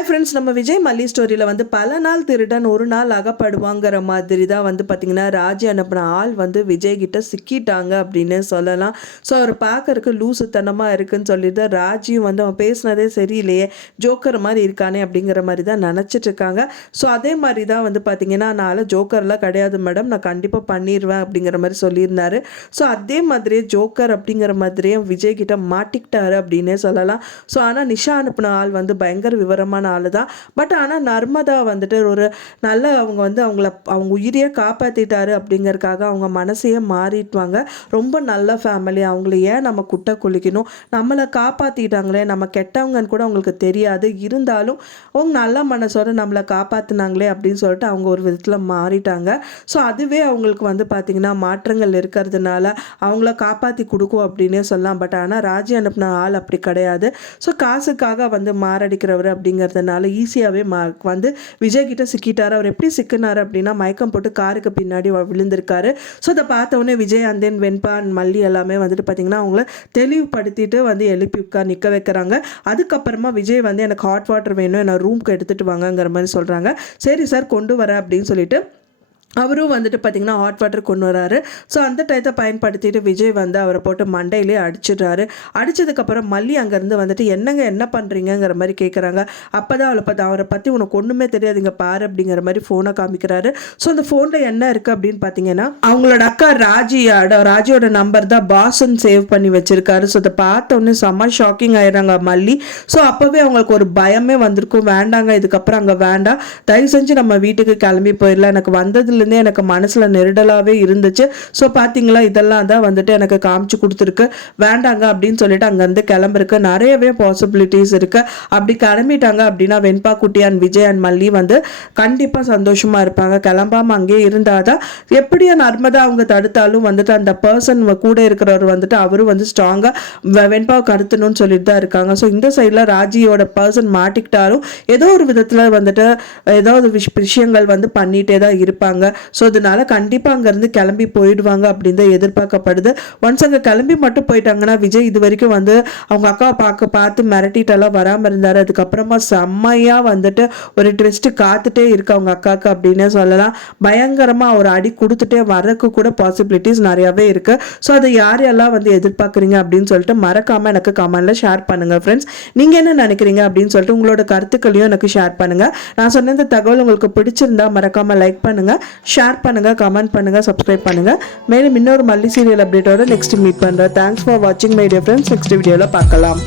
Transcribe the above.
Hi friends, நம்ம விஜய் மல்லி ஸ்டோரியில் வந்து பல நாள் திருடன் ஒரு நாள் அகப்படுவாங்கிற மாதிரி தான் வந்து பார்த்திங்கன்னா ராஜி அனுப்பின ஆள் வந்து விஜய் கிட்ட சிக்கிட்டாங்க அப்படின்னு சொல்லலாம். ஸோ அவர் பார்க்கறக்கு லூசுத்தனமாக இருக்குன்னு சொல்லிட்டு ராஜியும் வந்து அவன் பேசினதே சரியில்லையே, ஜோக்கர் மாதிரி இருக்கானே அப்படிங்கிற மாதிரி தான் நினச்சிட்டு இருக்காங்க. ஸோ அதே மாதிரி தான் வந்து பார்த்திங்கன்னா நான் ஜோக்கர்லாம் கிடையாது மேடம், நான் கண்டிப்பாக பண்ணிடுவேன் அப்படிங்கிற மாதிரி சொல்லியிருந்தாரு. ஸோ அதே மாதிரியே ஜோக்கர் அப்படிங்கிற மாதிரியே விஜய் கிட்ட மாட்டிக்கிட்டாரு அப்படின்னே சொல்லலாம். ஸோ ஆனால் நிஷா அனுப்பின ஆள் வந்து பயங்கர விவரமான ஆள் தான். பட் ஆனால் நர்மதா வந்துட்டு ஒரு நல்ல அவங்க வந்து அவங்க உயிரையே காப்பாற்றிட்டாரு அப்படிங்கிறதுக்காக அவங்க மனசையே மாறிட்டுவாங்க. ரொம்ப நல்ல ஃபேமிலி, அவங்கள ஏன் நம்ம குட்டை குளிக்கணும், நம்மளை காப்பாற்றிட்டாங்களே, நம்ம கெட்டவங்கன்னு கூட அவங்களுக்கு தெரியாது, இருந்தாலும் அவங்க நல்ல மனசோட நம்மளை காப்பாற்றினாங்களே அப்படின்னு சொல்லிட்டு அவங்க ஒரு விதத்தில் மாறிட்டாங்க. ஸோ அதுவே அவங்களுக்கு வந்து பார்த்திங்கன்னா மாற்றங்கள் இருக்கிறதுனால அவங்கள காப்பாற்றி கொடுக்கும் அப்படின்னே சொல்லலாம். பட் ஆனால் ராஜி அனுப்பின ஆள் அப்படி கிடையாது. ஸோ காசுக்காக வந்து மாரடிக்கிறவர் அப்படிங்கிறதுனால ஈஸியாகவே வந்து விஜய் கிட்ட சிக்கிட்டார். அவர் எப்படி சிக்கினார் அப்படின்னா மயக்கம் போட்டு காருக்கு பின்னாடி விழுந்திருக்காரு. ஸோ அதை பார்த்தவொடனே Vijay and then Venba and Malli எல்லாமே வந்துட்டு பார்த்திங்கன்னா அவங்கள தெளிவுபடுத்திட்டு வந்து எழுப்பி நிற்க வைக்கிறாங்க. அதுக்கப்புறமா விஜய் வந்து எனக்கு ஹாட் வாட்டர் வேணும், என்னை ரூம்க்கு எடுத்துகிட்டு வாங்கங்கிற மாதிரி சொல்கிறாங்க. சரி சார் கொண்டு வரேன் அப்படின்னு சொல்லிட்டு அவரும் வந்துட்டு பார்த்திங்கன்னா ஹாட் வாட்டர் கொண்டு வராரு. ஸோ அந்த டயத்தை பயன்படுத்திட்டு விஜய் வந்து அவரை போட்டு மண்டையிலே அடிச்சிடுறாரு. அடித்ததுக்கப்புறம் மல்லி அங்கேருந்து வந்துட்டு என்னங்க என்ன பண்ணுறீங்கிற மாதிரி கேட்குறாங்க. அப்போ தான் அவரை பற்றி உனக்கு ஒன்றுமே தெரியாதுங்க பாரு அப்படிங்கிற மாதிரி ஃபோனை காமிக்கிறாரு. ஸோ அந்த ஃபோனில் என்ன இருக்குது அப்படின்னு பார்த்தீங்கன்னா அவங்களோட அக்கா ராஜியோட நம்பர் தான் பாஸ்ன்னு சேவ் பண்ணி வச்சுருக்காரு. ஸோ அதை பார்த்தோன்னே செம்ம ஷாக்கிங் ஆயிடுறாங்க மல்லி. ஸோ அப்போவே அவங்களுக்கு ஒரு பயமே வந்திருக்கும், வேண்டாங்க இதுக்கப்புறம் அங்கே வேண்டாம், தயவு செஞ்சு நம்ம வீட்டுக்கு கிளம்பி போயிடலாம், எனக்கு வந்ததுலேருந்தே எனக்கு மனசில் நெருடலாகவே இருந்துச்சு, ஸோ பார்த்தீங்களா இதெல்லாம் தான் வந்துட்டு எனக்கு காமிச்சு கொடுத்துருக்கு, வேண்டாங்க அப்படின்னு சொல்லிட்டு அங்கேருந்து கிளம்பிருக்கு. நிறையவே பாசிபிலிட்டிஸ் இருக்குது. அப்படி கிளம்பிட்டாங்க அப்படின்னா வெண்பா குட்டி அண்ட் விஜய் அண்ட் மல்லி வந்து கண்டிப்பாக சந்தோஷமாக இருப்பாங்க. கிளம்பாமல் அங்கேயே இருந்தால் தான் எப்படியோ நர்மதா அவங்க தடுத்தாலும் வந்துட்டு அந்த பர்சன் கூட இருக்கிறவர் வந்துட்டு அவரும் வந்து ஸ்ட்ராங்காக வெண்பாவை கடத்தணும்னு சொல்லிட்டு தான் இருக்காங்க. ஸோ இந்த சைடில் ராஜியோட பர்சன் மாட்டிக்கிட்டாலும் ஏதோ ஒரு விதத்தில் வந்துட்டு ஏதாவது விஷயங்கள் வந்து பண்ணிகிட்டே தான் இருப்பாங்க. ஸோ அதனால கண்டிப்பாக அங்கேருந்து கிளம்பி போயிடுவாங்க அப்படின்னு தான் எதிர்பார்க்கப்படுது. ஒன்ஸ் அங்கே கிளம்பி மட்டும் போயிட்டாங்கன்னா விஜய் இது வரைக்கும் வந்து அவங்க அக்காவை பார்த்து மிரட்டிட்டெல்லாம் வராமல் இருந்தார். அதுக்கப்புறமா செம்மையாக வந்துட்டு ஒரு ட்விஸ்ட்டு காத்துட்டே இருக்கு அவங்க அக்காவுக்கு அப்படின்னே சொல்லலாம். பயங்கரமாக ஒரு அடி கொடுத்துட்டே வரக்கு கூட பாசிபிலிட்டிஸ் நிறையாவே இருக்குது. ஸோ அதை யாரெல்லாம் வந்து எதிர்பார்க்குறீங்க அப்படின்னு சொல்லிட்டு மறக்காமல் எனக்கு கமெண்ட்ல ஷேர் பண்ணுங்கள் ஃப்ரெண்ட்ஸ். நீங்கள் என்ன நினைக்கிறீங்க அப்படின்னு சொல்லிட்டு உங்களோட கருத்துக்களையும் எனக்கு ஷேர் பண்ணுங்கள். நான் சொன்ன இந்த தகவல் உங்களுக்கு பிடிச்சிருந்தா மறக்காமல் லைக் பண்ணுங்கள், ஷேர் பண்ணுங்கள், கமெண்ட் பண்ணுங்கள், சப்ஸ்கிரைப் பண்ணுங்கள். மேலும் இன்னொரு மல்லி சீரியல் அப்டேட்டோட நெக்ஸ்ட் மீட் பண்ணுறேன். தேங்க்ஸ் ஃபார் வாட்சிங் மை டியர் ஃப்ரெண்ட்ஸ். நெக்ஸ்ட் வீடியோவில் பார்க்கலாம்.